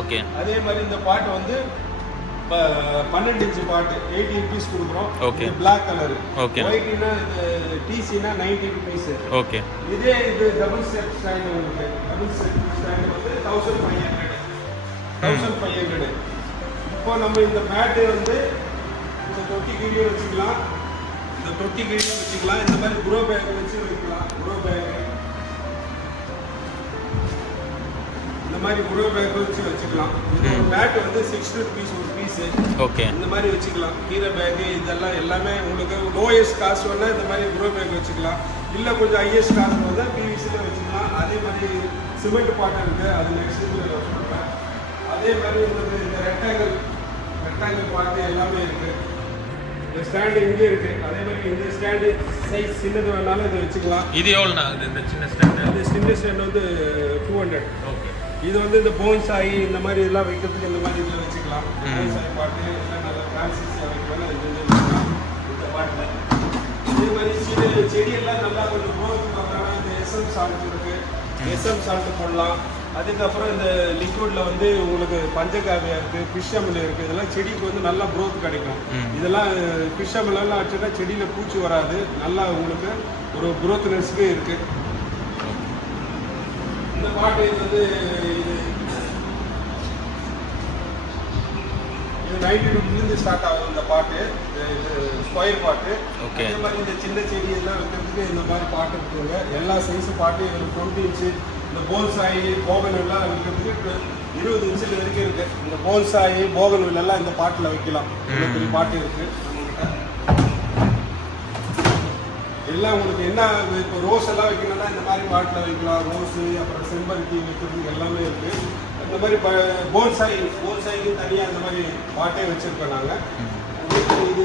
Okay. அதே மாதிரி இந்த பாட்டு வந்து 12 இன்ச் பாட்டு 80 rupees கொடுக்குறோம். ஓகே. Black colour. ஓகே. ஒயிட்னா இது டிசினா 90 rupees. ஓகே. இதே இது டபுள் செட் ஸ்டாண்ட் உங்களுக்கு டபுள் செட் ஸ்டாண்ட் வந்து 1500. 1500. இப்போ நம்ம இந்த மேட்டு வந்து இந்த தொட்டி கீழே வச்சுக்கலாம். இந்த தொட்டி கீழே வச்சுக்கலாம். இந்த மாதிரி க்ரோ பேக் வச்சு வைக்கலாம். க்ரோ பேக் இந்த மாதிரி க்ரோ பேக் வச்சு வச்சுக்கலாம். இது ஒரு மேட் வந்து 60 rupees ஒரு பீஸ். ஓகே. இந்த மாதிரி வச்சுக்கலாம். கீரை பேக் இதெல்லாம் எல்லாமே உங்களுக்கு லோயஸ்ட் காஸ்ட் வேணா இந்த மாதிரி க்ரோ பேக் வச்சுக்கலாம். இல்லை கொஞ்சம் ஹையஸ்ட் காஸ்ட் வந்தால் பிவிசியில் வச்சுக்கலாம். அதே மாதிரி சிமெண்ட் பாட்டம் இருக்குது. அது நெக்ஸ்ட் இதில் சொல்கிறேன். அதே மாதிரி உங்களுக்கு இந்த ரெக்டாங்கிள் பாட்டு எல்லாமே இருக்குது. இந்த ஸ்டாண்டு இங்கே இருக்குது. அதே மாதிரி இந்த ஸ்டாண்டு சைஸ் சின்னது வேணாலும் இதை வச்சுக்கலாம். இது எவ்வளோண்ணா இந்த சின்ன ஸ்டாண்டு? இந்த சின்ன ஸ்டாண்டு வந்து 200. ஓகே. இது வந்து இந்த போன்ஸ் ஆகி இந்த மாதிரி இதெல்லாம் வைக்கிறதுக்கு இந்த மாதிரி இதில் வச்சுக்கலாம். போன்ஸ் ஆகி பாட்டு எல்லாம் நல்லா ஃப்ரான்சிஸாக வைக்கலாம். இது வச்சுக்கலாம் இந்த பாட்டில். இதே மாதிரி செடியெல்லாம் நல்லா கொஞ்சம் க்ரோத் பார்த்தாங்கன்னா இந்த எஸ்எம் சால்ட் இருக்குது. எஸ்எம் சால்ட் போடலாம். அதுக்கப்புறம் இந்த லிக்விடில் வந்து உங்களுக்கு பஞ்சகாவியா இருக்குது, ஃபிஷ் அமில் இருக்குது. இதெல்லாம் செடிக்கு வந்து நல்லா க்ரோத் கிடைக்கும். இதெல்லாம் ஃபிஷ் அமிலெல்லாம் வச்சுன்னா செடியில் பூச்சி வராது. நல்லா உங்களுக்கு ஒரு க்ரோத்னஸ்க்கு இருக்குது. இந்த பாட்டு வந்து இது 90 rupees ஸ்டார்ட் ஆகும். இந்த பாட்டு இது ஸ்கொயர் பாட்டு. ஓகே. அதே மாதிரி இந்த சின்ன செடி எல்லாம் வைக்கிறதுக்கு இந்த மாதிரி பாட்டு இருக்குங்க. எல்லா சைஸு பாட்டு 20 இன்ச்சு. இந்த போல்சாயி போகன் எல்லாம் வைக்கிறதுக்கு 20 இன்ச்சில் வரைக்கும் இருக்குது. இந்த போல்சாயி போகன் எல்லாம் இந்த பாட்டில் வைக்கலாம். பெரிய பாட்டு இருக்குது. எல்லாம் உங்களுக்கு என்ன இப்போ ரோஸ் எல்லாம் வைக்கணும்னா இந்த மாதிரி பாட்டில் வைக்கலாம். ரோஸு அப்புறம் செம்பருத்தி வைக்கிறதுக்கு எல்லாமே இருக்குது. இந்த மாதிரி போல்சாய்க்கு தனியாக இந்த மாதிரி பாட்டே வச்சுருக்கோம் நாங்கள். இது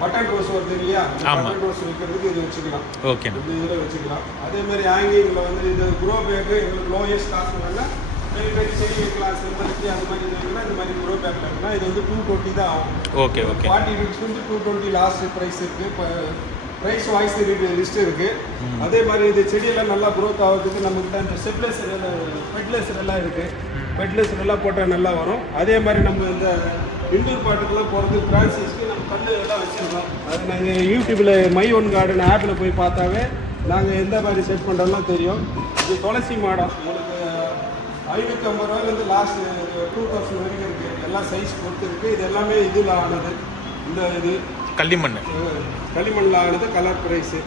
பட்டன் ரோஸ் வருது இல்லையா? பட்டன் ரோஸ் வைக்கிறதுக்கு இது வச்சுக்கலாம். ஓகே. இந்த இதில் வச்சுக்கலாம். அதே மாதிரி ஹேங்கிங்கில் வந்து இது க்ரோ பேக்கு எங்களுக்கு லோயஸ்ட் காஸ்ட் வேணால் பெரிய பெரிய செடி வைக்கலாம். செம்பருத்தி அந்த மாதிரி இது வைக்கலாம். இந்த மாதிரி க்ரோ பேக்கில் வைக்கலாம். இது வந்து 220 தான் ஆகும். ஓகே. ஓகே. 40 rupees வந்து 220 லாஸ்ட் ப்ரைஸ் இருக்குது. இப்போ ப்ரைஸ் வாய்ஸ் லிஸ்ட் இருக்குது. அதே மாதிரி இது செடியெல்லாம் நல்லா க்ரோத் ஆகிறதுக்கு நம்மகிட்ட இந்த ஃபெர்டிலைசர் எல்லாம் இருக்குது. ஃபெர்டிலைசர் எல்லாம் போட்டால் நல்லா வரும். அதே மாதிரி நம்ம இந்த இண்டோர் பாட்டுக்கெல்லாம் போகிறதுக்கு ஃப்ரான்சிஸ்க்கு நம்ம கல் எல்லாம் வச்சுருக்கோம். அது நாங்கள் யூடியூப்பில் மை ஒன் கார்டன் ஆப்பில் போய் பார்த்தாவே நாங்கள் எந்த மாதிரி செட் பண்ணுறோம்லாம் தெரியும். இது துளசி மாடம் உங்களுக்கு 550 ரூபாயிலேருந்து லாஸ்ட் 2000 வரைக்கும் இருக்குது. எல்லாம் சைஸ் பொறுத்து இருக்குது. இது எல்லாமே இதில் ஆனது. இந்த இது களிமண்ணில் ஆனது கலர் ப்ரைஸு.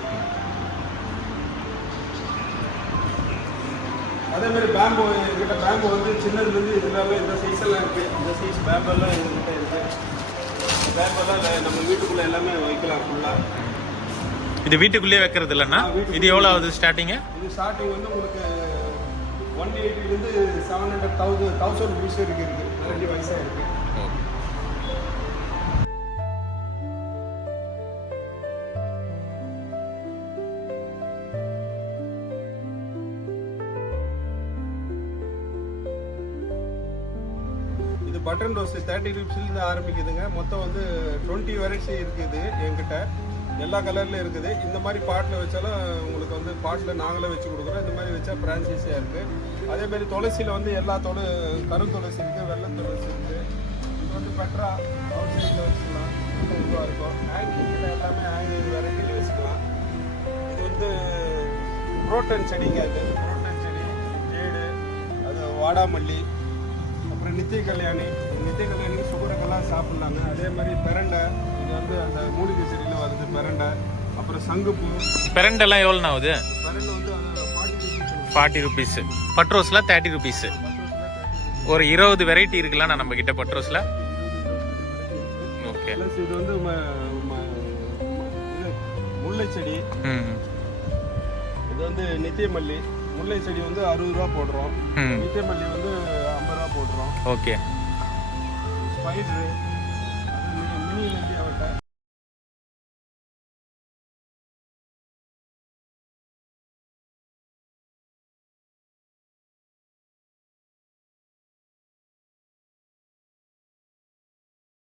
அதே மாதிரி பேம்போ எங்கிட்ட பேம்போ வந்து சின்னதுலேருந்து இதெல்லாமே இந்த சைஸெல்லாம் இருக்குது. இந்த சைஸ் பேம்பெல்லாம் எங்ககிட்ட இருக்குது. பேம்பெல்லாம் நம்ம வீட்டுக்குள்ளே எல்லாமே வைக்கலாம் ஃபுல்லாக. இது வீட்டுக்குள்ளேயே வைக்கிறது இல்லைன்னா இது எவ்வளோ ஆகுது ஸ்டார்டிங்கு? இது ஸ்டார்டிங் வந்து உங்களுக்கு 180 700 1000 rupees இருக்குது. 2 வயசாக இருக்குது. Button rose 30 rupeesலேருந்து ஆரம்பிக்குதுங்க. மொத்தம் வந்து 20 வெரைட்டி இருக்குது என்கிட்ட. எல்லா கலர்லையும் இருக்குது. இந்த மாதிரி பாட்டில் வச்சாலும் உங்களுக்கு வந்து பாட்டில் நாங்களே வச்சு கொடுக்குறோம். இந்த மாதிரி வச்சா ஃப்ரான்சைஸியாக இருக்குது. அதே மாதிரி துளசியில் வந்து எல்லா கருந்துளசி இருக்குது, வெள்ளை துளசி இருக்குது. இது வந்து பெட்ரா அவுட் சைடில் வச்சுக்கலாம். இதுவாக இருக்கும். ஹேங்கிங்கில் எல்லாமே ஹேங்கிங் வெரைட்டியில் வச்சுக்கலாம். இது வந்து புரோட்டன் செடிங்க. அது புரோட்டன் செடி, ஜேடு, அது வாடாமல்லி, அப்புறம் நித்திய கல்யாணி சுகருக்கெல்லாம் சாப்பிட்லாங்க. அதே மாதிரி பெரண்டை, இது வந்து அந்த மூலிகை செடியில் வருது பெரண்டை. அப்புறம் சங்குப்பூ. பெரண்டெல்லாம் எவ்வளோண்ணா ஆகுது? பெரண்டை வந்து 40 rupees. பட்ரோஸில் 30 rupees. ஒரு 20 வெரைட்டி இருக்குல்ல நம்ம கிட்ட பட்ரோஸில். ஓகே. இது வந்து முல்லை செடி. இது வந்து நித்தியமல்லி. முல்லை செடி வந்து 60 ரூபா போடுறோம். நித்தியமல்லி வந்து 50 ரூபா போடுறோம். ஓகே. ஸ்பைடரு, அது மினி நெல்லி